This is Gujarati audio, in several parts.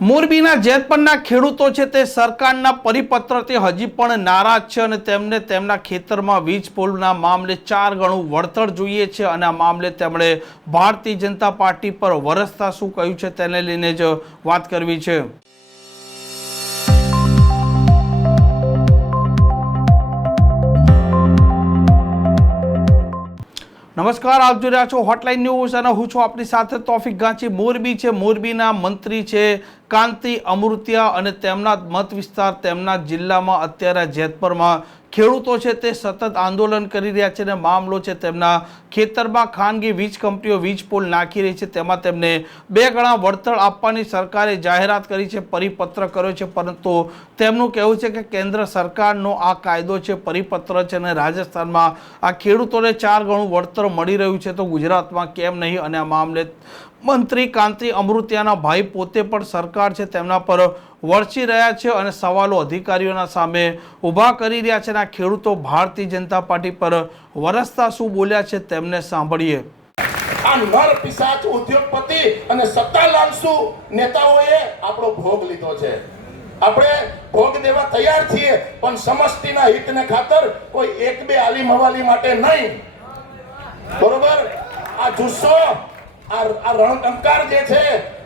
મોરબીના જેતપરના ખેડૂતો છે તે સરકારના પરિપત્રથી હજી પણ નારાજ છે અને તેમને તેમના ખેતરમાં વીજ પોલના મામલે 4 ગણું વળતર જોઈએ છે અને આ મામલે તેમણે ભારતીય જનતા પાર્ટી પર વરસતા શું કહ્યું છે તેને લઈને જ વાત કરવી છે। નમસ્કાર, આપ જોઈ રહ્યા છો હોટલાઇન ન્યૂઝ અને હું છું આપની સાથે તોફિક ગાંચી। મોરબી છે, મોરબીના મંત્રી છે કાંતિ અમૃતિયા અને તેમના મત વિસ્તાર તેમના જિલ્લામાં અત્યારે જેતપરમાં ખેડૂતો છે તે સતત આંદોલન કરી રહ્યા છે અને મામલો છે તેમના ખેતરમાં ખાનગી વીજ કંપનીઓ વીજ પોલ નાખી રહી છે, તેમાં તેમને 2 ગણા વળતર આપવાની સરકારે જાહેરાત કરી છે, પરિપત્ર કર્યો છે, પરંતુ તેમનું કહેવું છે કે કેન્દ્ર સરકારનો આ કાયદો છે, પરિપત્ર છે અને રાજસ્થાનમાં આ ખેડૂતોને 4 ગણું વળતર મળી રહ્યું છે તો ગુજરાતમાં કેમ નહીં। અને આ મામલે મંત્રી કાંતિ અમૃતિયાના ભાઈ પોતે પણ સરકાર છે તેમના પર વરસી રહ્યા છે અને સવાલો અધિકારીઓના સામે ઊભા કરી રહ્યા છે અને આ ખેડૂતો ભારતીય જનતા પાર્ટી પર વરસતા શું બોલ્યા છે તેમને સાંભળીએ। આ નર પિશાચ ઉદ્યોગપતિ અને સત્તા લાલસુ નેતાઓએ આપણો ભોગ લીધો છે। આપણે ભોગ દેવા તૈયાર છીએ, પણ સમષ્ટિના હિતને ખાતર કોઈ એક બે આલી મવાલી માટે નહીં, બરોબર? આ જુસ્સો આ રણકંકાર જે છે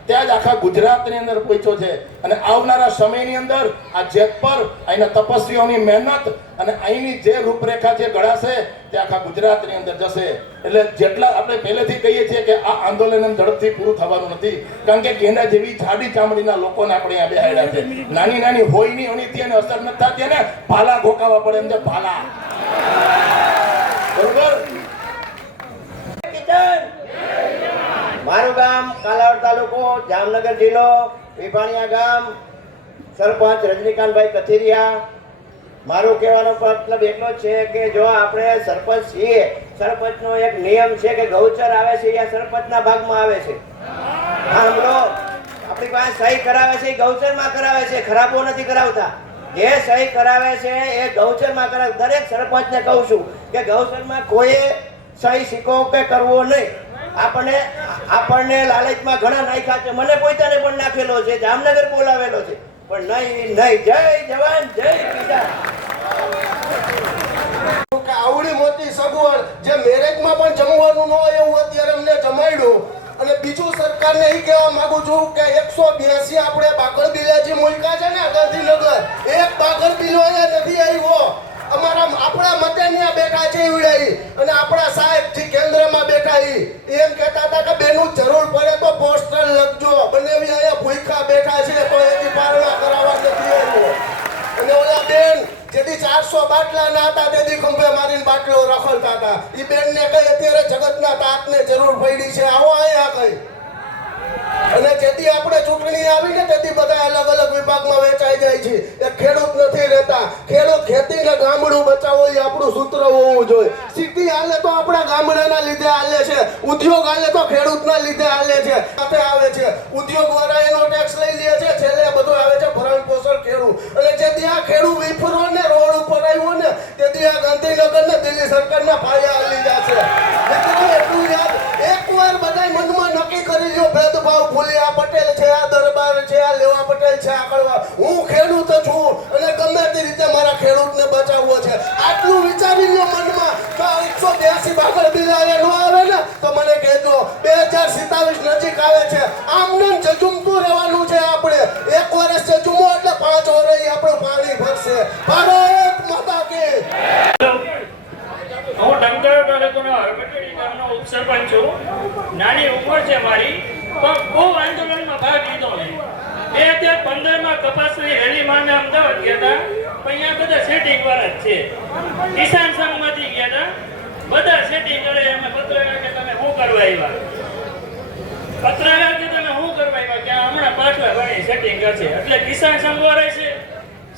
ત્યાં જ આખા ગુજરાતની અંદર પહોંચ્યો છે અને આવનારા સમયની અંદર આ જેતપર અહીંના તપસ્વીઓની મહેનત અને અહીંની જે રૂપરેખા જે ઘડાશે તે આખા ગુજરાતની અંદર જશે। એટલે જેટલા આપણે પહેલેથી કહીએ છીએ કે આ આંદોલન ઝડપથી પૂરું થવાનું નથી, કારણ કે કેના જેવી જાડી ચામડીના લોકોને આપણે અહીંયા બેહાડ્યા છે। નાની નાની હોયની અનિતિ અને અસર નથી થતી અને ભાલા ઘોકાવા પડે એમ છે, ભાલા, બરોબર? મારું ગામ કાલાવડ તાલુકો, જામનગર જિલ્લો, વિભાણિયા ગામ, સરપંચ રજનીકાંતભાઈ કથિરિયા। મારું કહેવાનો મતલબ એટલો છે કે જો આપણે સરપંચ છીએ, સરપંચનો એક નિયમ છે કે ગૌચર આવે છે એ સરપંચના ભાગમાં આવે છે। આમલો આપણી પાસે સહી કરાવે છે એ ગૌચરમાં કરાવે છે, ખરાબો નથી કરાવતા। જે સહી કરાવે છે એ ગૌચરમાં કરાવે। દરેક સરપંચને કહું છું કે ગૌચરમાં કોઈએ સહી સિક્કો કે કરવો નહીં। આપણને લાલચમાં ઘણા નાખ્યા છે, મને પોતાને પણ નાખેલો છે, જામનગર બોલાવેલો છે, પણ નહીં। જય જવાન જય કિસાન। આવડી મોટી સગવડ જે મેરેજમાં પણ જમવાનું ન હોય એવું અત્યારે અમને જમાડ્યું। અને બીજું સરકારને એ કહેવા માંગુ છું કે 182 આપણે બાગળ બિલાજી મૂક્યા છે ને ગાંધીનગર, એક બાગળ બિલો નથી આવ્યો। આપણા મતે ત્યાં બેઠા છે ઈવડાઈ અને આપણા સાહેબ થી કેન્દ્રમાં બેઠા એમ કહેતા હતા કે બેનું જરૂર પડે તો પોસ્ટર લખજો, બનેવી અહીંયા ભૂખા બેઠા છે તો એથી પારણા કરાવવા નથી આવ્યો। અને ઓલા બેન જેથી 400 બાટલા ના હતા તેથી ખંભે મારીને બાટલો રખડતા હતા, એ બેન ને કઈ અત્યારે જગતના તાતને જરૂર પડી છે, આવો અહીંયા કઈ। અને જેથી આપણે ચૂંટણી આવી ને તેથી બધા અલગ અલગ વિભાગમાં વેચાઈ જાય છે, એ ખેડૂત નથી રહેતા। ખેડૂત ખેતીને ગામડું બચાવો એ આપણું સૂત્ર હોવું જોઈએ। સિટી હાલે તો આપણા ગામડાના લીધે હાલે છે, ઉદ્યોગ હાલે તો ખેડૂતના લીધે હાલે છે, સાથે આવે છે ઉદ્યોગ વાળા એનો ટેક્સ લઈ લે છે, છેલ્લે બધું આવે છે ભરણ પોષણ ખેડૂત। અને જેથી આ ખેડૂત વિફરો ને રોડ ઉપર આવ્યો ને તેથી આ ગાંધીનગર ને દિલ્હી સરકારના પાયા હાલી જશે। મિત્રો એટલું યાદ એકવાર બધા મનમાં નક્કી કરી લ્યો, ભેદભાવ ભૂલી આ પટેલ છે, આ દરબાર છે, આ લેવા પટેલ છે, આ કળવા, હું ખેડૂત છું અને ગમે તે રીતે મારા ખેડૂતને બચાવવો છે, આટલું વિચારી લ્યો મનમાં। તો 182 બાગળ બિલાડે ન આવે ને તો મને કહેજો। 2027 નજીક આવે છે, આમને જજુમતું રહેવાનું છે આપણે। 1 વર્ષ જજુમો એટલે 5 વર્ષ આપણું પાણી ભરશે। ભારત માતા કી। હું ડંગર તાલુકાનો હરબટડી ગામનો ઉપસરપંચ છું। નાની ઉંમર છે મારી, પણ બહુ આંદોલનમાં ભાગ લીધો છે। 2015માં કપાસની રેલીમાં અમદાવાદ ગયા હતા, પણ અહીંયા બધા સેટિંગ વાળા જ છે, કિસાન સંઘમાંથી ગયા હતા, બધા સેટિંગ કરે। અમે પત્રકાર કે તમે શું કરવા આવ્યા, પત્રકાર કે તમે શું કરવા આવ્યા, કે હમણાં પાછળ ઘણી સેટિંગ કરશે, એટલે કિસાન સંઘ વાળા છે,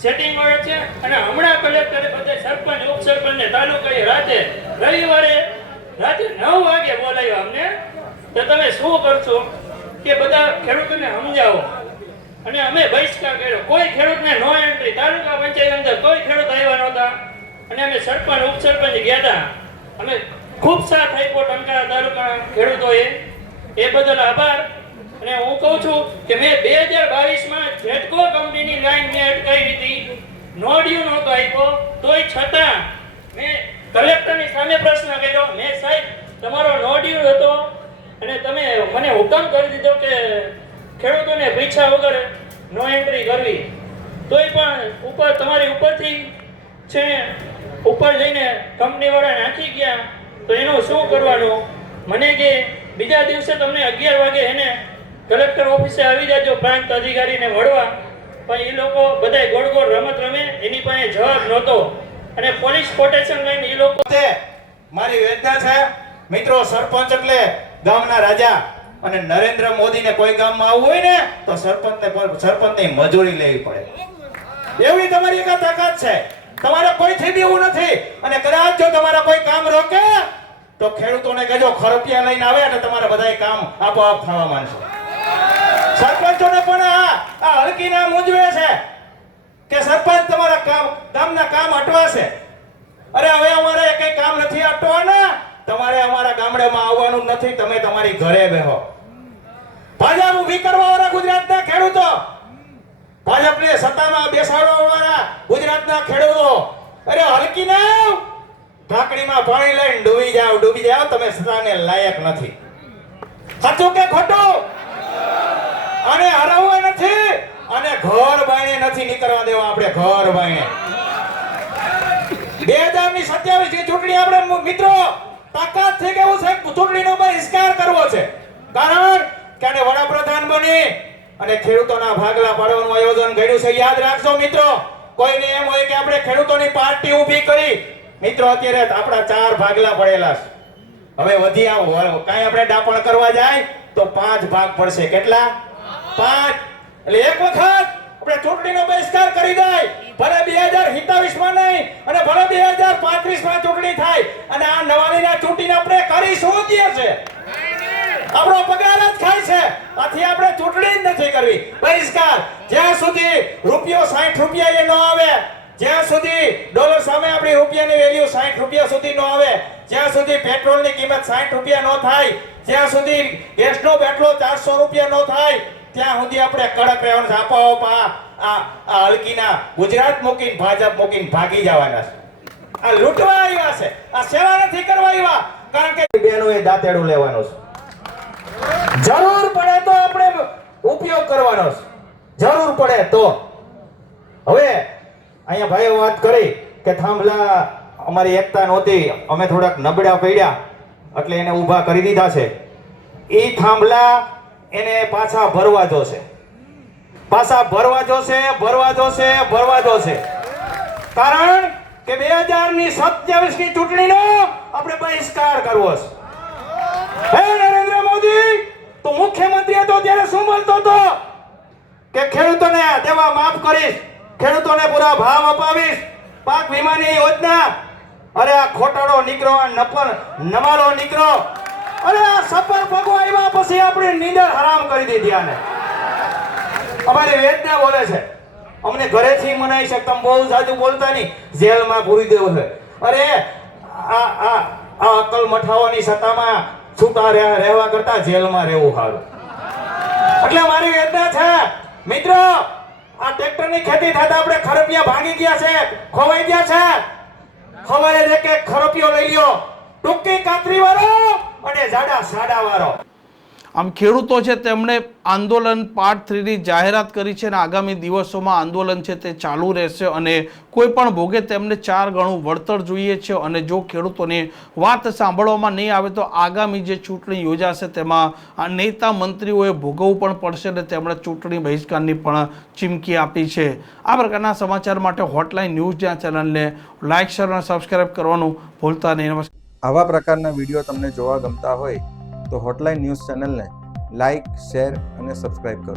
સેટિંગ વાળા છે। અને હમણાં કલેક્ટરે બધા સરપંચ ઉપસરપંચને તાલુકાએ રવિવારે રાતે 9 વાગે બોલાવ્યા અમને, તો તમે શું કરશો કે બધા ખેડૂતોને સમજાવો। અને અમે બહિષ્કાર કર્યો, કોઈ ખેડૂતને નો એન્ટ્રી, તાલુકા પંચાયત અંદર કોઈ ખેડૂત આવ્યા નહોતા। અને અમે સરપંચ ઉપસરપંચ ગયા હતા, અમે ખૂબ સાથ આપ્યો ટંકારા તાલુકાના ખેડૂતોએ, એ બદલ આભાર। અને હું કહું છું કે મેં 2022 જેટકો કંપનીની લાઈન મેં અટકાવી હતી, નો ડ્યુ નહોતો આપ્યો, તોય છતાં મેં કલેક્ટરની સામે પ્રશ્ન કર્યો. મેં સાહેબ તમારો નો ડ્યુ હતો અને તમે મને હુકમ કરી દીધો કે ખેડૂતોને પૈસા વગર નો એન્ટ્રી કરવી, તોય પણ ઉપર તમારી ઉપરથી છે ઉપર જઈને કંપનીવાળા નાખી ગયા, તો એનું શું કરવાનું? મને કે બીજા દિવસે તમને 11 વાગે એને કલેક્ટર ઓફિસે આવી જાજો પ્રાંત અધિકારીને મળવા. પણ એ લોકો બધાય ગોળ ગોળ રમત રમે, એની પાસે જવાબ નહોતો અને પોલીસ પ્રોટેક્શન લઈને એ લોકો મારી વેદના છે મિત્રો. સરપંચ એટલે ગામના રાજા અને નરેન્દ્ર મોદીને કોઈ ગામમાં આવવું હોય ને તો સરપંચની મજૂરી લેવી પડે, એવી તમારી એક તાકાત છે. તમારે કોઈથી બીવું નથી અને કદાચ જો તમારા કોઈ કામ રોકે તો ખેડૂતોને કહેજો ખરપિયા લઈને આવે એટલે તમારે બધાય કામ આપોઆપ થવા માંડશે. સરપંચોને પણ આ હલકીના મૂંઝવે છે કે સરપંચ તમારા ગામના કામ અટવાશે. અરે હવે અમારે કઈ કામ નથી અટવાના, તમારે અમારા ગામડામાં આવવાનું નથી, તમે તમારી ઘરે બેહો. ભાજપ ઊભી કરવા વાળા ગુજરાતના ખેડૂતો, ભાજપને સત્તામાં બેસાડવા વાળા ગુજરાતના ખેડૂતો, અરે હલકી ના ઢાંકણીમાં પાણી લઈને ડૂબી જાવ, તમે સત્તાને લાયક નથી. સાચું કે ખોટું? અને હરાવવા નથી અને ઘર બાયણે નથી નીકળવા દેવા આપણે, ઘર બાયણે. 2027 ની ચૂંટણી આપણે મિત્રો તાકાતથી કેવું છે, ચૂંટણીનો બહિષ્કાર કરવો છે. કારણ કે આને વડાપ્રધાન બની અને ખેડૂતોના ભાગલા પાડવાનું આયોજન કર્યું છે. યાદ રાખજો મિત્રો, કોઈને એમ હોય કે આપણે ખેડૂતોની પાર્ટી ઊભી કરી, મિત્રો અત્યારે આપણા 4 ભાગલા પડેલા છે. હવે વધી આવો, કાંઈ આપણે ડાપણ કરવા જાય તો 5 ભાગ પડશે. કેટલા? 5. એટલે એક વખત આપણે ચૂંટણીનો બહિષ્કાર કરી દઈએ, ભલે 2027 માં નહીં અને ભલે 2035 માં ચૂંટણી થાય અને આ નવાલીના ચૂંટણી આપણે કરીશું જે છે, આપણો પગાર જ ખાય છે, આથી આપણે ચૂંટણી જ નથી કરવી. બહિષ્કાર. જ્યાં સુધી રૂપિયો 60 રૂપિયા એ ન આવે, જ્યાં સુધી ડોલર સામે આપણી રૂપિયાની વેલ્યુ 60 રૂપિયા સુધી ન આવે, જ્યાં સુધી પેટ્રોલની કિંમત 60 રૂપિયા ન થાય, જ્યાં સુધી ગેસનો બાટલો 400 રૂપિયા ન થાય, ત્યાં સુધી આપણે કડક રહેવાનું. આપોઆપ આ હલકીના ગુજરાત મૂકીને ભાજપ મૂકીને ભાગી જવાના છે. આ લૂંટવા આવ્યા છે, આ સેવા નથી કરવા આવ્યા. કારણ કે બેનોએ દાંતેડું લેવાનું છે, જરૂર પડે તો આપણે ઉપયોગ કરવાનો છે, જરૂર પડે તો. હવે અહીંયા ભાઈએ વાત કરી કે થાંભલા અમારી એકતા નહોતી, અમે થોડાક નબળા પડ્યા એટલે એને ઊભા કરી દીધા છે. એ થાંભલા એને પાછા ભરવા જોશે, પાછા ભરવા જોશે. કારણ કે 2027 ની ચૂંટણીનો આપણે બહિષ્કાર કરવો છે. હે નરેન્દ્ર મોદી, તું મુખ્યમંત્રી હતો ત્યારે શું બોલતો હતો કે ખેડૂતોને દેવા માફ કરીશ, ખેડૂતોને પૂરા ભાવ અપાવીશ, પાક વીમાની યોજના. અરે આ ખોટાડો નીકળો, આ નમાલો નીકળો. અરે આ સફર ભગવા આવ્યા પછી આપણી નીંદર હરામ કરી દીધી. આને અમારી વેદના બોલે છે, અમને ઘરેથી મનાઈ છે, તમે બહુ જાજુ બોલતા નહીં, જેલમાં પૂરી દેવું છે. અરે આ અકલ મઠાવાની સત્તામાં છૂટા રહેવા કરતા જેલમાં રહેવું સારું. એટલે મારી વેદના છે મિત્રો, આ ટ્રેક્ટરની ખેતી થતા આપણે ખરપિયા ભાંગી ગયા છે, ખોવાઈ ગયા છે. ખવારે જે કે ખરપિયો લઈ લ્યો, ટૂંકી કાતરી વાળો અને જાડા સાડા વાળો. આમ ખેડૂતો છે તેમણે આંદોલન પાર્ટ 3 ની જાહેરાત કરી છે અને આગામી દિવસોમાં આંદોલન છે તે ચાલુ રહેશે અને કોઈ પણ ભોગે તેમને 4 ગણું વળતર જોઈએ છે. અને જો ખેડૂતોની વાત સાંભળવામાં નહીં આવે તો આગામી જે ચૂંટણી યોજાશે તેમાં આ નેતા મંત્રીઓએ ભોગવવું પણ પડશે અને તેમણે ચૂંટણી બહિષ્કારની પણ ચીમકી આપી છે. આ પ્રકારના સમાચાર માટે હોટલાઇન ન્યૂઝ ચેનલને લાઇક, શેર અને સબસ્ક્રાઇબ કરવાનું ભૂલતા નહીં. નમસ્કાર. આવા પ્રકારના વિડીયો તમને જોવા ગમતા હોય તો હોટલાઇન ન્યૂઝ ચેનલને લાઇક, શેર અને સબસ્ક્રાઇબ કરો.